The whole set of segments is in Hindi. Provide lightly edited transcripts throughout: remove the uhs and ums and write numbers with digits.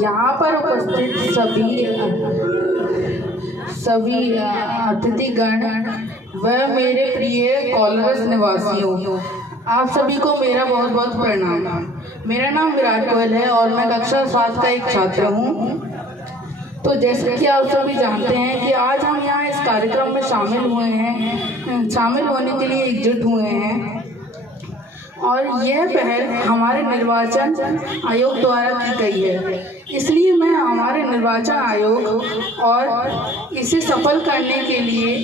यहाँ पर उपस्थित सभी अतिथिगण व मेरे प्रिय कॉलोरस निवासियों, आप सभी को मेरा बहुत बहुत प्रणाम। मेरा नाम विराट गोयल है और मैं कक्षा 7 का एक छात्र हूँ। तो जैसे कि आप सभी जानते हैं कि आज हम यहाँ इस कार्यक्रम में शामिल होने के लिए एकजुट हुए हैं और यह पहल हमारे निर्वाचन आयोग द्वारा की गई है। इसलिए मैं हमारे निर्वाचन आयोग और इसे सफल करने के लिए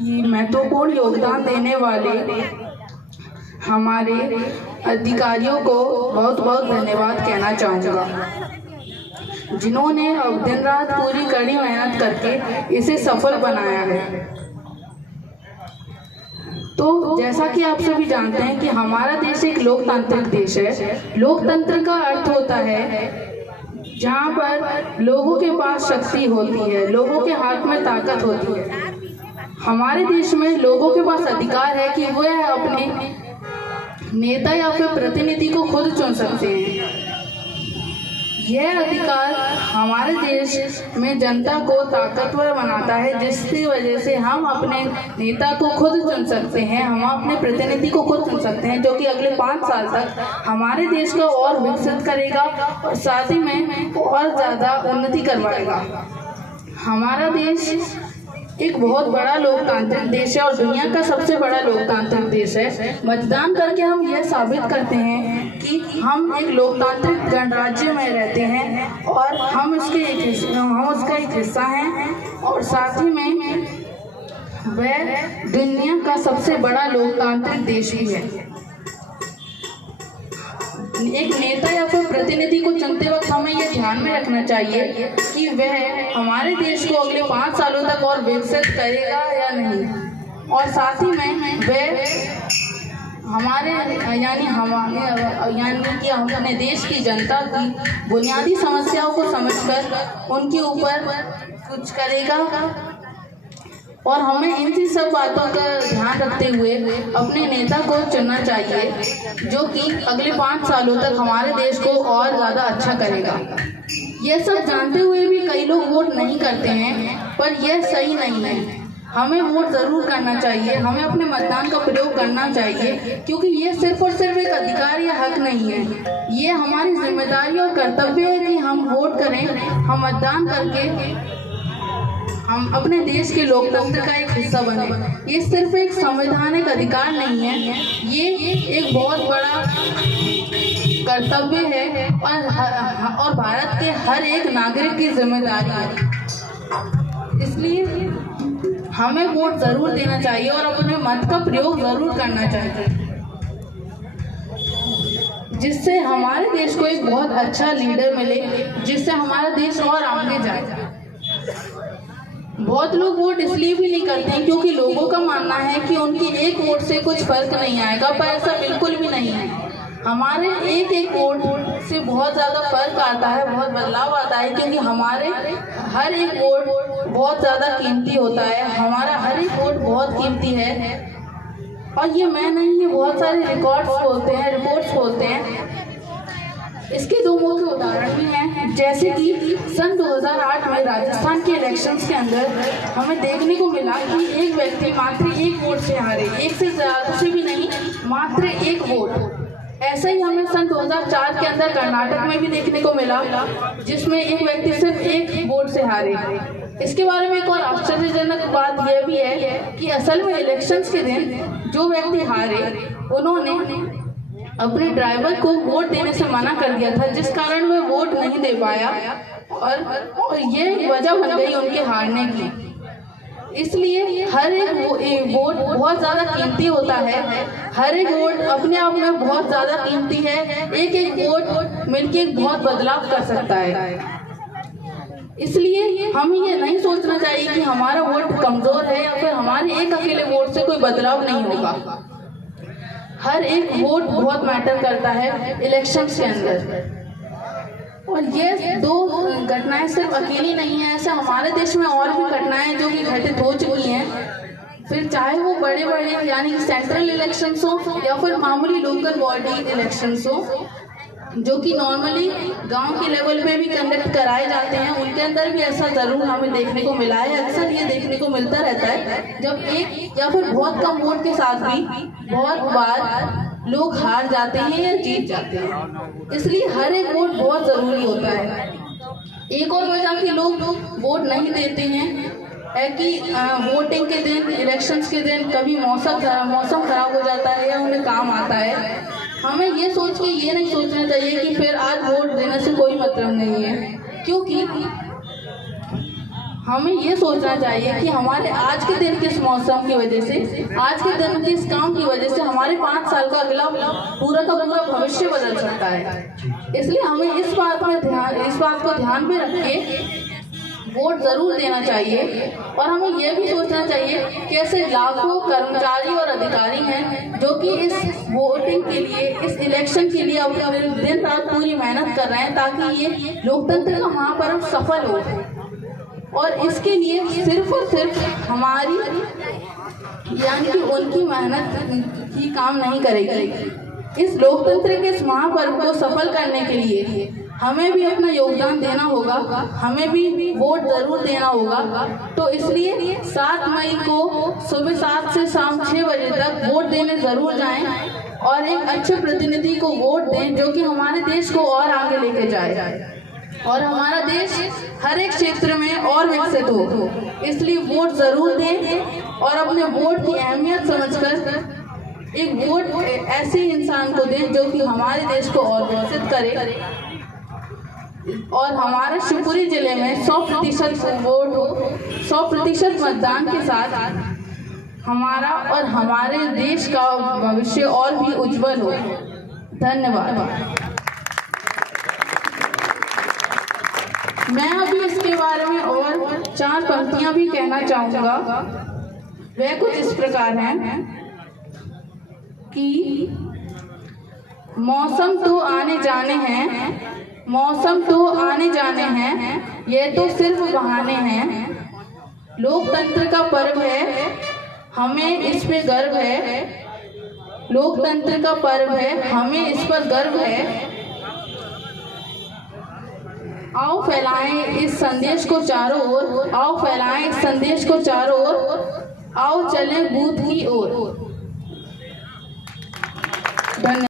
ये महत्वपूर्ण योगदान देने वाले हमारे अधिकारियों को बहुत बहुत धन्यवाद कहना चाहूँगा, जिन्होंने दिन रात पूरी कड़ी मेहनत करके इसे सफल बनाया है। तो जैसा कि आप सभी जानते हैं कि हमारा देश एक लोकतांत्रिक देश है। लोकतंत्र का अर्थ होता है जहाँ पर लोगों के पास शक्ति होती है, लोगों के हाथ में ताकत होती है। हमारे देश में लोगों के पास अधिकार है कि वह अपने नेता या फिर प्रतिनिधि को खुद चुन सकते हैं। यह अधिकार हमारे देश में जनता को ताकतवर बनाता है, जिसकी वजह से हम अपने नेता को खुद चुन सकते हैं, हम अपने प्रतिनिधि को खुद चुन सकते हैं, जो कि अगले 5 साल तक हमारे देश को और विकसित करेगा और साथ ही में और ज़्यादा उन्नति करवाएगा। हमारा देश एक बहुत बड़ा लोकतांत्रिक देश है और दुनिया का सबसे बड़ा लोकतांत्रिक देश है। मतदान करके हम यह साबित करते हैं कि हम एक लोकतांत्रिक गणराज्य में रहते हैं और हम उसका एक हिस्सा हैं और साथ ही में वह दुनिया का सबसे बड़ा लोकतांत्रिक देश भी है। एक नेता या फिर प्रतिनिधि को चुनते वक्त हमें यह ध्यान में रखना चाहिए कि वह हमारे देश को अगले 5 सालों तक और विकसित करेगा या नहीं, और साथ ही में वह हमारे कि हम अपने देश की जनता की बुनियादी समस्याओं को समझकर उनके ऊपर कुछ करेगा। और हमें इन सब बातों का ध्यान रखते हुए अपने नेता को चुनना चाहिए, जो कि अगले 5 सालों तक हमारे देश को और ज़्यादा अच्छा करेगा। यह सब जानते हुए भी कई लोग वोट नहीं करते हैं, पर यह सही नहीं है। हमें वोट ज़रूर करना चाहिए, हमें अपने मतदान का प्रयोग करना चाहिए, क्योंकि ये सिर्फ और सिर्फ एक अधिकार या हक नहीं है। ये हमारी जिम्मेदारी और कर्तव्य है कि हम वोट करें, हम मतदान करके हम अपने देश के लोकतंत्र का एक हिस्सा बने। ये सिर्फ एक संवैधानिक अधिकार नहीं है, ये एक बहुत बड़ा कर्तव्य है और भारत के हर एक नागरिक की जिम्मेदारी है। इसलिए हमें वोट जरूर देना चाहिए और अपने मत का प्रयोग जरूर करना चाहिए, जिससे हमारे देश को एक बहुत अच्छा लीडर मिले, जिससे हमारा देश और आगे जाए। बहुत लोग वोट इसलिए भी नहीं करते हैं क्योंकि लोगों का मानना है कि उनकी एक वोट से कुछ फर्क नहीं आएगा, पर ऐसा बिल्कुल भी नहीं है। हमारे एक वोट से बहुत ज़्यादा फर्क आता है, बहुत बदलाव आता है, क्योंकि हमारे हर एक वोट बहुत ज़्यादा कीमती होता है। हमारा हर एक वोट बहुत कीमती है और ये मैं नहीं, ये बहुत सारे रिपोर्ट्स बोलते हैं। इसके 2 मुख्य उदाहरण भी हैं, जैसे कि सन 2008 में राजस्थान के इलेक्शंस के अंदर हमें देखने को मिला कि एक व्यक्ति मात्र 1 वोट से हारे, एक से ज़्यादा से भी नहीं, मात्र 1 वोट। ऐसा ही हमें सन 2004 के अंदर कर्नाटक में भी देखने को मिला, जिसमें एक व्यक्ति सिर्फ 1 वोट से हारे। इसके बारे में एक और आश्चर्यजनक बात यह भी है कि असल में इलेक्शंस के दिन जो व्यक्ति हारे, उन्होंने अपने ड्राइवर को वोट देने से मना कर दिया था, जिस कारण वह वोट नहीं दे पाया और ये वजह बन गई उनके हारने की। इसलिए हर एक वोट बहुत ज़्यादा कीमती होता है, हर एक वोट अपने आप में बहुत ज़्यादा कीमती है। एक वोट मिलके बहुत बदलाव कर सकता है। इसलिए हमें ये नहीं सोचना चाहिए कि हमारा वोट कमज़ोर है या फिर हमारे एक अकेले वोट से कोई बदलाव नहीं होगा। हर एक वोट बहुत मैटर करता है इलेक्शंस के अंदर। और ये 2 घटनाएं सिर्फ अकेली नहीं है, ऐसे हमारे देश में और भी घटनाएं जो कि घटित हो चुकी हैं। फिर चाहे वो बड़े यानी सेंट्रल इलेक्शंस हो या फिर मामूली लोकल बॉडी इलेक्शंस हो, जो कि नॉर्मली गांव के लेवल पे भी कंडक्ट कराए जाते हैं, उनके अंदर भी ऐसा ज़रूर हमें देखने को मिला है। अक्सर ये देखने को मिलता रहता है जब एक या फिर बहुत कम वोट के साथ भी बहुत बार लोग हार जाते हैं या जीत जाते हैं। इसलिए हर एक वोट बहुत ज़रूरी होता है। एक और वजह कि लोग वोट नहीं देते हैं है कि वोटिंग के दिन, इलेक्शंस के दिन कभी मौसम खराब हो जाता है या उन्हें काम आता है। हमें ये सोच के ये नहीं सोचना चाहिए कि फिर आज वोट देने से कोई मतलब नहीं है, क्योंकि हमें ये सोचना चाहिए कि हमारे आज के दिन किस मौसम की वजह से, आज के दिन किस काम की वजह से हमारे 5 साल का अगला पूरा का पूरा भविष्य बदल सकता है। इसलिए हमें इस बात को ध्यान में रख के वोट ज़रूर देना चाहिए। और हमें यह भी सोचना चाहिए कि ऐसे लाखों कर्मचारी और अधिकारी हैं जो कि इस वोटिंग के लिए, इस इलेक्शन के लिए अपने दिन रात पूरी मेहनत कर रहे हैं ताकि ये लोकतंत्र का महापर्व सफल हो। और इसके लिए सिर्फ और सिर्फ हमारी यानी कि उनकी मेहनत ही काम नहीं करेगी। इस लोकतंत्र के इस महापर्व को सफल करने के लिए हमें भी अपना योगदान देना होगा, हमें भी वोट ज़रूर देना होगा। तो इसलिए 7 मई को सुबह 7 से शाम 6 बजे तक वोट देने ज़रूर जाएं और एक अच्छे प्रतिनिधि को वोट दें जो कि हमारे देश को और आगे लेके जाए और हमारा देश हर एक क्षेत्र में और विकसित हो। इसलिए वोट ज़रूर दें और अपने वोट की अहमियत समझकर एक वोट ऐसे इंसान को दें जो कि हमारे देश को और विकसित करे। और हमारे शिवपुरी जिले में 100% वोट हो, 100% मतदान के साथ हमारा और हमारे देश का भविष्य और भी उज्जवल हो। धन्यवाद। मैं अभी इसके बारे में और 4 पंक्तियां भी कहना चाहूँगा। वह कुछ इस प्रकार हैं कि मौसम तो आने जाने हैं, मौसम तो आने जाने हैं, ये तो सिर्फ बहाने हैं। लोकतंत्र का पर्व है, हमें इस पे गर्व है। लोकतंत्र का पर्व है, हमें इस पर गर्व है। आओ फैलाएं इस संदेश को चारों ओर, आओ फैलाएं इस संदेश को चारों ओर, आओ चलें बूथ की ओर।